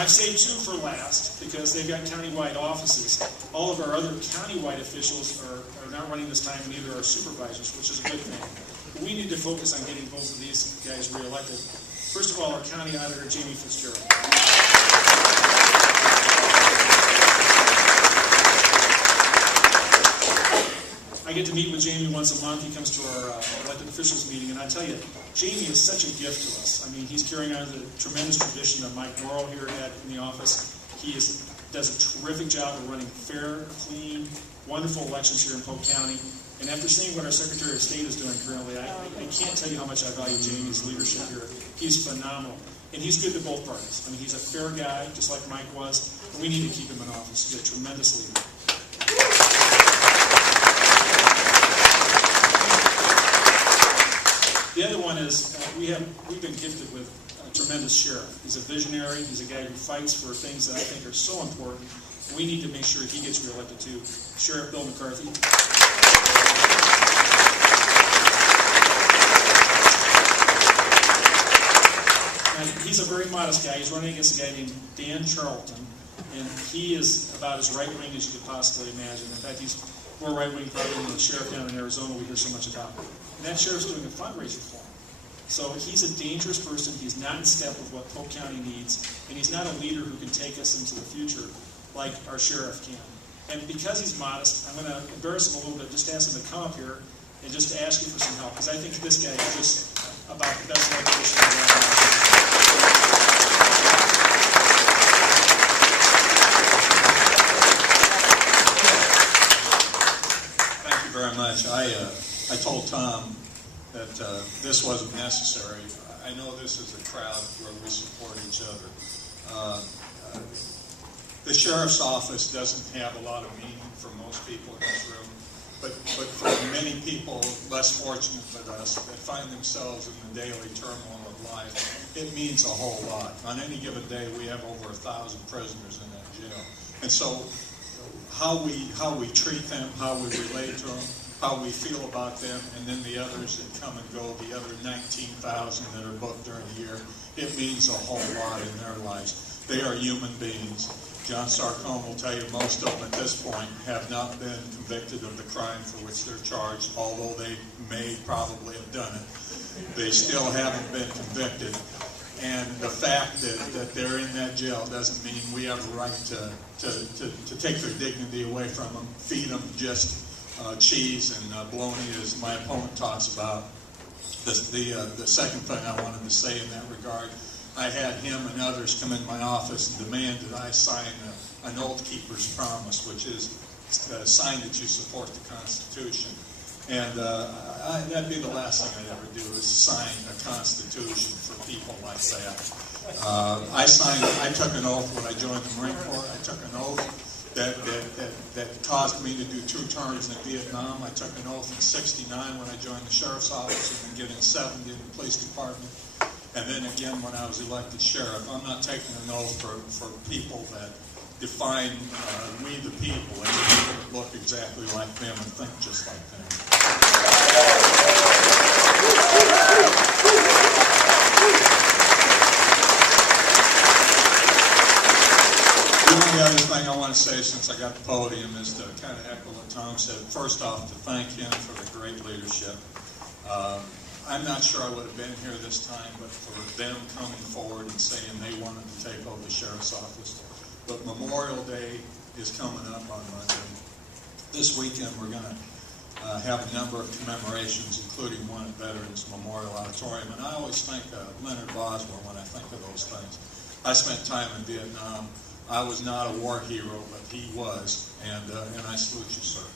I've saved two for last because they've got countywide offices. All of our other countywide officials are not running this time, and neither are supervisors, which is a good thing. But we need to focus on getting both of these guys reelected. First of all, our county auditor, Jamie Fitzgerald. I get to meet with Jamie once a month. He comes to our elected officials meeting, and I tell you, Jamie is such a gift to us. I mean, he's carrying on the tremendous tradition that Mike Morrow here had in the office. He does a terrific job of running fair, clean, wonderful elections here in Polk County. And after seeing what our Secretary of State is doing currently, I can't tell you how much I value Jamie's leadership here. He's phenomenal. And he's good to both parties. I mean, he's a fair guy, just like Mike was, and we need to keep him in office. He's a tremendous leader. The other one is we've been gifted with a tremendous sheriff. He's a visionary. He's a guy who fights for things that I think are so important. We need to make sure he gets reelected too. Sheriff Bill McCarthy. And he's a very modest guy. He's running against a guy named Dan Charlton, and he is about as right-wing as you could possibly imagine. In fact, he's more right-wing probably than the sheriff down in Arizona we hear so much about. And that sheriff's doing a fundraiser for him. So he's a dangerous person. He's not in step with what Polk County needs, and he's not a leader who can take us into the future like our sheriff can. And because he's modest, I'm going to embarrass him a little bit, just ask him to come up here and just to ask you for some help, because I think this guy is just about the best electrician around. Very much. I told Tom that this wasn't necessary. I know this is a crowd where we support each other. The sheriff's office doesn't have a lot of meaning for most people in this room, but for many people less fortunate than us that find themselves in the daily turmoil of life, it means a whole lot. On any given day, we have over 1,000 prisoners in that jail, and so how we treat them, how we relate to them, how we feel about them, and then the others that come and go, the other 19,000 that are booked during the year, it means a whole lot in their lives. They are human beings. John Sarcone will tell you most of them at this point have not been convicted of the crime for which they're charged, although they may probably have done it. They still haven't been convicted. And the fact that they're in that jail doesn't mean we have a right to take their dignity away from them, feed them just cheese and bologna, as my opponent talks about. The second thing I wanted to say in that regard, I had him and others come in my office and demand that I sign an oath keeper's promise, which is a sign that you support the Constitution. And that'd be the last thing I'd ever do is sign a Constitution for people like that. I took an oath when I joined the Marine Corps. I took an oath that caused me to do 2 terms in Vietnam. I took an oath in '69 when I joined the Sheriff's Office, and then getting 70 in the Police Department. And then again when I was elected Sheriff. I'm not taking an oath for people that define we the people, and people that look exactly like them and think just like them. The only other thing I want to say since I got the podium is to kind of echo what Tom said. First off, to thank him for the great leadership. I'm not sure I would have been here this time, but for them coming forward and saying they wanted to take over the Sheriff's Office. But Memorial Day is coming up on Monday. This weekend we're going to have a number of commemorations, including one at Veterans Memorial Auditorium. And I always think of Leonard Boswell when I think of those things. I spent time in Vietnam. I was not a war hero, but he was, and I salute you, sir.